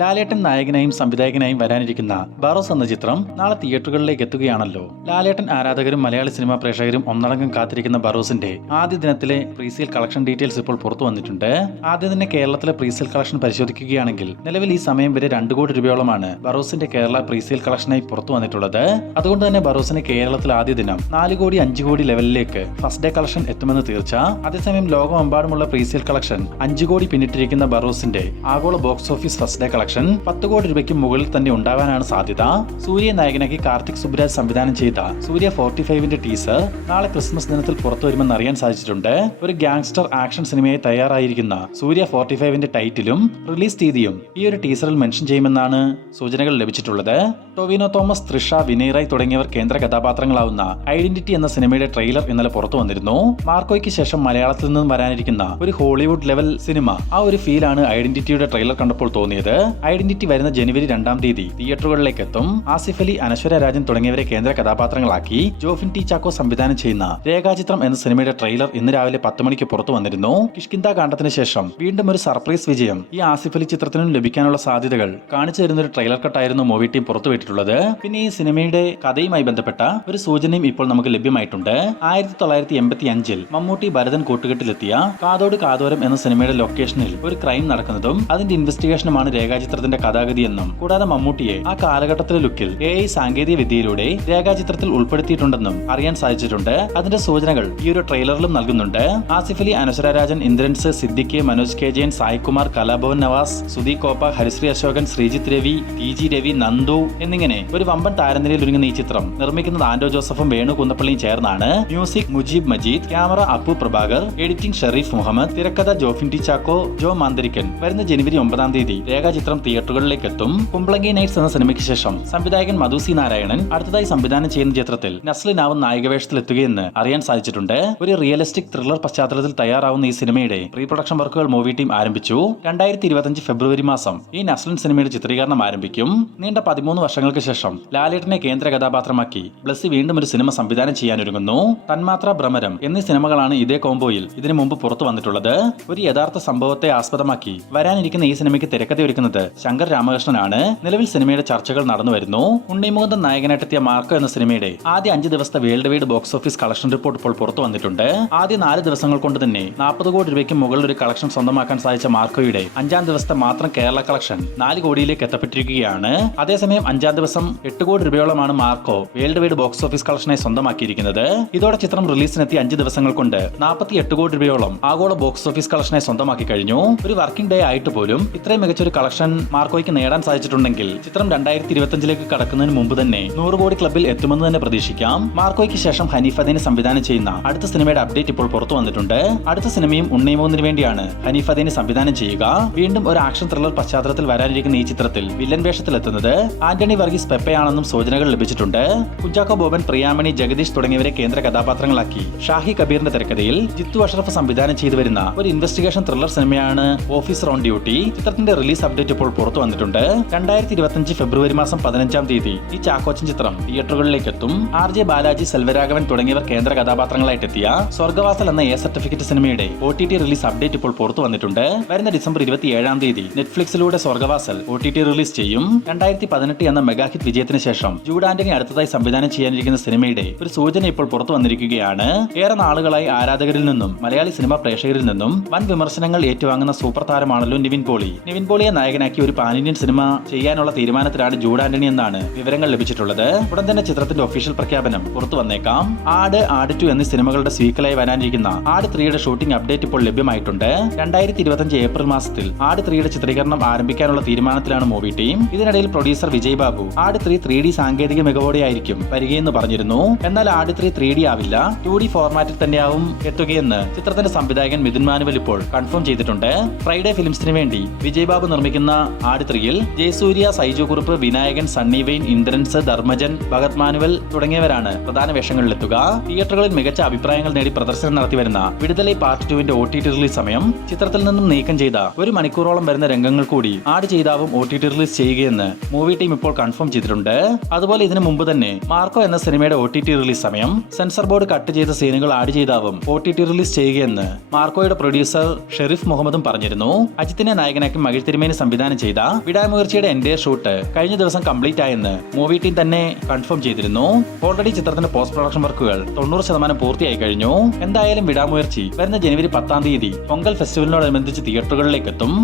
ലാലേട്ടൻ നായകനായും സംവിധായകനായും വരാനിരിക്കുന്ന ബറോസ് എന്ന ചിത്രം നാളെ തിയേറ്ററുകളിലേക്ക് എത്തുകയാണല്ലോ. ലാലേട്ടൻ ആരാധകരും മലയാളി സിനിമാ പ്രേക്ഷകരും ഒന്നടങ്കം കാത്തിരിക്കുന്ന ബറോസിന്റെ ആദ്യ ദിനത്തിലെ പ്രീസെയിൽ കളക്ഷൻ ഡീറ്റെയിൽസ് ഇപ്പോൾ പുറത്തു വന്നിട്ടുണ്ട്. ആദ്യം തന്നെ കേരളത്തിലെ പ്രീസെയിൽ കളക്ഷൻ പരിശോധിക്കുകയാണെങ്കിൽ നിലവിൽ ഈ സമയം വരെ 2 കോടി രൂപയോളമാണ് ബറോസിന്റെ കേരള പ്രീസെയിൽ കളക്ഷനായി പുറത്തു വന്നിട്ടുള്ളത്. അതുകൊണ്ട് തന്നെ ബറോസിന് കേരളത്തിൽ ആദ്യ ദിനം 4 കോടി 5 കോടി ലെവലിലേക്ക് ഫസ്റ്റ് ഡേ കളക്ഷൻ എത്തുമെന്ന് തീർച്ച. അതേസമയം ലോകമെമ്പാടുമുള്ള പ്രീസെയിൽ കളക്ഷൻ 5 കോടി പിന്നിട്ടിരിക്കുന്ന ബറോസിന്റെ ആഗോള box office first day collection 10 കോടി രൂപയ്ക്ക് മുകളിൽ തന്നെ ഉണ്ടാവാനാണ് സാധ്യത. സൂര്യ നായകനാക്കി കാർത്തിക് സുബ്രാജ് സംവിധാനം ചെയ്ത സൂര്യ 45ന്റെ ടീസർ നാളെ ക്രിസ്മസ് ദിനത്തിൽ പുറത്തു വരുമെന്ന് അറിയാൻ സാധിച്ചിട്ടുണ്ട്. ഒരു ഗാങ്സ്റ്റർ ആക്ഷൻ സിനിമയായി തയ്യാറായിരിക്കുന്ന സൂര്യ 45ന്റെ ടൈറ്റിലും റിലീസ് തീയതിയും ഈ ഒരു ടീസറിൽ മെൻഷൻ ചെയ്യുമെന്നാണ് സൂചനകൾ ലഭിച്ചിട്ടുള്ളത്. ടൊവിനോ തോമസ്, തൃഷ, വിനയ് റായ് തുടങ്ങിയവർ കേന്ദ്ര കഥാപാത്രങ്ങളാവുന്ന ഐഡന്റിറ്റി എന്ന സിനിമയുടെ ട്രെയിലർ ഇന്നലെ പുറത്തു വന്നിരുന്നു. മാർക്കോയ്ക്ക് ശേഷം മലയാളത്തിൽ നിന്നും വരാനിരിക്കുന്ന ഒരു ഹോളിവുഡ് ലെവൽ സിനിമ, ആ ഒരു ഫീലാണ് ഐഡന്റിറ്റിയുടെ ട്രെയിലർ കണ്ടപ്പോൾ തോന്നിയത്. ഐഡന്റിറ്റി വരുന്ന ജനുവരി 2-ാം തീയതി തിയേറ്ററുകളിലേക്ക് എത്തും. ആസിഫ് അലി, അനശ്വര രാജൻ തുടങ്ങിയവരെ കേന്ദ്ര കഥാപാത്രങ്ങളാക്കി ജോഫിൻ ടി ചാക്കോ സംവിധാനം ചെയ്യുന്ന രേഖാചിത്രം എന്ന സിനിമയുടെ ട്രെയിലർ ഇന്ന് രാവിലെ 10 മണിക്ക് പുറത്തു വന്നിരുന്നു. കിഷ്കിന്ദ കാണ്ഡത്തിന് ശേഷം വീണ്ടും ഒരു സർപ്രൈസ് വിജയം ഈ ആസിഫ് അലി ചിത്രത്തിനും ലഭിക്കാനുള്ള സാധ്യതകൾ കാണിച്ചു തരുന്ന ഒരു ട്രെയിലർ കട്ടായിരുന്നു മൂവി ടീം പുറത്തുവിട്ടിട്ടുള്ളത്. പിന്നെ ഈ സിനിമയുടെ കഥയുമായി ബന്ധപ്പെട്ട ഒരു സൂചനയും ഇപ്പോൾ നമുക്ക് ലഭ്യമായിട്ടുണ്ട്. 1985-ൽ മമ്മൂട്ടി ഭരതൻ കൂട്ടുകെട്ടിലെത്തിയ കാതോട് കാതോരം എന്ന സിനിമയുടെ ലൊക്കേഷനിൽ ഒരു ക്രൈം നടക്കുന്നതും അതിന്റെ ഇൻവെസ്റ്റിഗേഷനുമാണ് രേഖാചിത്രത്തിന്റെ കഥാഗതിയെന്നും കൂടാതെ മമ്മൂട്ടിയെ ആ കാലഘട്ടത്തിലെ ലുക്കിൽ AI സാങ്കേതിക വിദ്യയിലൂടെ രേഖാചിത്രത്തിൽ ഉൾപ്പെടുത്തിയിട്ടുണ്ടെന്നും അറിയാൻ സാധിച്ചിട്ടുണ്ട്. അതിന്റെ സൂചനകൾ ഈ ഒരു ട്രെയിലറിലും നൽകുന്നുണ്ട്. ആസിഫ് അലി, അനശ്വര രാജൻ, ഇന്ദ്രൻസ്, സിദ്ദിഖ്, മനോജ് കെ ജയൻ, സായ്കുമാർ, കലാഭവൻ നവാസ്, സുധി കോപ്പ, ഹരിശ്രീ അശോകൻ, ശ്രീജിത്ത് രവി, TG രവി, നന്ദു എന്നിങ്ങനെ ഒരു വമ്പൻ താരനിരയിൽ ഒരുങ്ങുന്ന ഈ ചിത്രം നിർമ്മിക്കുന്നത് ആൻഡോ ജോസഫും വേണു കുന്നപ്പള്ളിയും ചേർന്നാണ്. Music Mujeeb Majeed, camera Appu Prabhakar, editing Shereef Muhammad, തിരക്കഥ ജോഫിൻ ടി ചാക്കോ, ജോ മാന്തിരിക്കൻ. വരുന്ന ജനുവരി 9-ാം തീയതി രേഖാചിത്രം തിയേറ്ററുകളിലേക്ക് എത്തും. കുംബ്ലങ്കി നൈറ്റ്സ് എന്ന സിനിമയ്ക്ക് ശേഷം സംവിധായകൻ മധു സി നാരായണൻ അടുത്തതായി സംവിധാനം ചെയ്യുന്ന ചിത്രത്തിൽ നസ്ലിനാവും നായികവേഷത്തിൽ എത്തുകയെന്ന് അറിയാൻ സാധിച്ചിട്ടുണ്ട്. ഒരു റിയലിസ്റ്റിക് ത്രില്ലർ പശ്ചാത്തലത്തിൽ തയ്യാറാവുന്ന ഈ സിനിമയുടെ പ്രീ പ്രൊഡക്ഷൻ വർക്കുകൾ മൂവി ടീം ആരംഭിച്ചു. 2025 ഫെബ്രുവരി മാസം ഈ നസ്ലിൻ സിനിമയുടെ ചിത്രീകരണം ആരംഭിക്കും. നീണ്ട 13 വർഷങ്ങൾക്ക് ശേഷം ലാലേട്ടനെ കേന്ദ്ര കഥാപാത്രമാക്കി ബ്ലസ്സി വീണ്ടും ഒരു സിനിമ സംവിധാനം ചെയ്യാനൊരുങ്ങുന്നു. തന്മാത്ര, ഭ്രമരം എന്നീ സിനിമകളാണ് ഇതേ കോംബോയിൽ ഇതിനു മുമ്പ് പുറത്തു വന്നിട്ടുള്ളത്. ഒരു യഥാർത്ഥ സംഭവത്തെ ആസ്പദമാക്കി വരാനിരിക്കുന്ന ഈ സിനിമയ്ക്ക് തിരക്കഥയൊരുക്കുന്നത് ശങ്കർ രാമകൃഷ്ണനാണ്. നിലവിൽ സിനിമയുടെ ചർച്ചകൾ നടന്നു വരുന്നു. ഉണ്ണിമുകുന്ദൻ നായകനായിട്ടെത്തിയ മാർക്കോ എന്ന സിനിമയുടെ ആദ്യ 5 ദിവസത്തെ world wide box office collection report ഇപ്പോൾ പുറത്തു വന്നിട്ടുണ്ട്. ആദ്യ 4 ദിവസങ്ങൾ കൊണ്ട് തന്നെ 40 കോടി രൂപയ്ക്ക് മുകളിൽ ഒരു കളക്ഷൻ സ്വന്തമാക്കാൻ സാധിച്ച മാർക്കോയുടെ 5-ാം ദിവസത്തെ മാത്രം കേരള കളക്ഷൻ 4 കോടിയിലേക്ക് എത്തപ്പെട്ടിരിക്കുകയാണ്. അതേസമയം 5-ാം ദിവസം 8 കോടി രൂപയോളമാണ് Marco worldwide box office കളക്ഷനായി സ്വന്തമാക്കിയിരിക്കുന്നത്. ഇതോടെ ചിത്രം റിലീസിനെത്തിയ 5 ദിവസങ്ങൾ കൊണ്ട് 48 കോടി രൂപയോളം ആഗോള ബോക്സ് ഓഫീസ് കളക്ഷനായി സ്വന്തമാക്കി കഴിഞ്ഞു. ഒരു വർക്കിംഗ് ഡേ ആയിട്ട് പോലും ഇത്രയും മികച്ചൊരു കളക്ഷൻ മാർക്കോയ്ക്ക് നേടാൻ സാധിച്ചിട്ടുണ്ടെങ്കിൽ ചിത്രം 2025ലേക്ക് കടക്കുന്നതിന് മുമ്പ് തന്നെ 100 കോടി ക്ലബിൽ എത്തുമെന്ന് തന്നെ പ്രതീക്ഷിക്കാം. മാർക്കോയ്ക്ക് ശേഷം ഹനീഫ് അദീൻ സംവിധാനം ചെയ്യുന്ന അടുത്ത സിനിമയുടെ അപ്ഡേറ്റ് ഇപ്പോൾ പുറത്തു വന്നിട്ടുണ്ട്. അടുത്ത സിനിമയും ഉണ്ണിമുകുന്ദന് വേണ്ടിയാണ് ഹനീഫ് അദീൻ സംവിധാനം ചെയ്യുക. വീണ്ടും ഒരു ആക്ഷൻ ത്രില്ലർ പശ്ചാത്തലത്തിൽ വരാനിരിക്കുന്ന ഈ ചിത്രത്തിൽ വില്ലൻ വേഷത്തിലെത്തുന്നത് ആന്റണി വർഗീസ് പെപ്പയാണെന്നും സൂചനകൾ ലഭിച്ചിട്ടുണ്ട്. കുഞ്ചാക്കോ ബോബൻ, പ്രിയാമണി, ജഗദീഷ് തുടങ്ങിയവരെ കേന്ദ്ര കഥാപാത്രങ്ങളാക്കി ഷാഹി കബീറിന്റെ തിരക്കഥയിൽ ജിത്തു അഷ്റഫ് സംവിധാനം ചെയ്തു വരുന്ന ഒരു ഇൻവെസ്റ്റിഗേഷൻ ത്രില്ലർ സിനിമയാണ് ഓഫീസർ ഓൺ ഡ്യൂട്ടി. ചിത്രത്തിന്റെ റിലീസ് അപ്ഡേറ്റ് ഇപ്പോൾ പുറത്തു വന്നിട്ടുണ്ട്. 2025 ഫെബ്രുവരി മാസം 15-ാം തീയതി ഈ ചാക്കോച്ചൻ ചിത്രം തിയേറ്ററുകളിലേക്ക് എത്തും. RJ ബാലാജി, സെൽവരാഘവൻ തുടങ്ങിയവർ കേന്ദ്ര കഥാപാത്രങ്ങളായിട്ടെത്തിയ സ്വർഗവാസൽ എന്ന A സർട്ടിഫിക്കറ്റ് സിനിമയുടെ OTT റിലീസ് അപ്ഡേറ്റ് ഇപ്പോൾ പുറത്തു വന്നിട്ടുണ്ട്. വരുന്ന ഡിസംബർ 27-ാം തീയതി നെറ്റ്ഫ്ലിക്സിലൂടെ സ്വർഗവാസൽ OTT റിലീസ് ചെയ്യും. 2018 എന്ന മെഗാ ഹിറ്റ് വിജയത്തിന് ശേഷം ജൂഡ് ആന്റണി അടുത്തതായി സംവിധാനം ചെയ്യാനിരിക്കുന്ന സിനിമയുടെ ഒരു സൂചന ഇപ്പോൾ പുറത്തു വന്നിരിക്കുകയാണ്. ഏറെ നാളുകളായി ആരാധകരിൽ നിന്നും മലയാളി സിനിമാ പ്രേക്ഷകരിൽ നിന്നും വൻ വിമർശനങ്ങൾ ഏറ്റുവാങ്ങുന്ന സൂപ്പർ താരമാണല്ലോ നിവിൻ പോളി. നിവിൻ പോളിയെ നായകനാക്കി ഒരു പാൻ ഇന്ത്യൻ സിനിമ ചെയ്യാനുള്ള തീരുമാനത്തിലാണ് ജൂഡ് ആന്റണി എന്നാണ് വിവരങ്ങൾ ലഭിച്ചിട്ടുള്ളത്. ഉടൻ തന്നെ ചിത്രത്തിന്റെ ഒഫീഷ്യൽ പ്രഖ്യാപനം പുറത്തു വന്നേക്കാം. ആട് 2 എന്നീ സിനിമകളുടെ സ്വീക്കലായി വരാനിരിക്കുന്ന ആട് 3യുടെ ഷൂട്ടിംഗ് അപ്ഡേറ്റ് ഇപ്പോൾ ലഭ്യമായിട്ടുണ്ട്. 2025 ഏപ്രിൽ മാസത്തിൽ ആട് 3യുടെ ചിത്രീകരണം ആരംഭിക്കാനുള്ള തീരുമാനത്തിലാണ് മൂവി ടീം. ഇതിനിടയിൽ പ്രൊഡ്യൂസർ വിജയ് ബാബു ആട് 3 3D സാങ്കേതിക മികവോടെയായിരിക്കും വരികയെന്ന് പറഞ്ഞിരുന്നു. എന്നാൽ ആട് 3 3D ആവില്ല, 2D ഫോർമാറ്റിൽ തന്നെയാവും എത്തുകയെന്ന് ചിത്രത്തിന്റെ സംവിധായകൻ മിഥുൻ മാനുവൽ ഇപ്പോൾ കൺഫേം ചെയ്തിട്ടുണ്ട്. ഫ്രൈഡേ ഫിലിംസിന് വേണ്ടി വിജയ് ബാബു നിർമ്മിക്കുന്ന ആട് 3യിൽ ജയസൂര്യ, സൈജു കുറുപ്പ്, വിനായകൻ, സണ്ണി വെയിൻ, ഇന്ദ്രൻസ്, ധർമ്മജൻ, ഭഗത് മാനുവൽ തുടങ്ങിയവരാണ് പ്രധാന വേഷങ്ങളിലെത്തുക. തിയേറ്ററുകളിൽ മികച്ച അഭിപ്രായങ്ങൾ നേടി പ്രദർശനം നടത്തിവരുന്ന വിടുതലൈ പാർട്ട് 2ന്റെ OTT റിലീസ് സമയം ചിത്രത്തിൽ നിന്നും നീക്കം ചെയ്ത 1 മണിക്കൂറോളം വരുന്ന രംഗങ്ങൾ കൂടി ആഡ് ചെയ്താവും OTT റിലീസ് ചെയ്യുകയെന്ന് മൂവി ടീം ഇപ്പോൾ കൺഫേം ചെയ്തിട്ടുണ്ട്. അതുപോലെ ഇതിനു മുമ്പ് തന്നെ മാർക്കോ എന്ന സിനിമയുടെ OTT റിലീസ് സമയം സെൻസർ ബോർഡ് കട്ട് ചെയ്ത സീനുകൾ ആഡ് ചെയ്താവും OTT റിലീസ് ചെയ്യുകയെന്ന് മാർക്കോയുടെ പ്രൊഡ്യൂസർ ഷെരീഫ് മുഹമ്മദും പറഞ്ഞിരുന്നു. അജിത്തിനെ നായകനാക്കി മകിഴ് തിരുമേനി സംവിധാനം സംവിധാനം ചെയ്ത വിടാമുയർച്ചയുടെ എൻ്റെ ഷൂട്ട് കഴിഞ്ഞ ദിവസം കംപ്ലീറ്റ് ആയെന്ന് മൂവി ടീം തന്നെ കൺഫേം ചെയ്തിരുന്നു. ഓൾറെഡി ചിത്രത്തിന്റെ പോസ്റ്റ് പ്രൊഡക്ഷൻ വർക്കുകൾ 90% പൂർത്തിയായി കഴിഞ്ഞു. എന്തായാലും വിടാമുയർച്ചി വരുന്ന ജനുവരി 10 പൊങ്കൽ ഫെസ്റ്റിവലിനോടനുബന്ധിച്ച് തിയേറ്ററുകളിലേക്ക് എത്തും.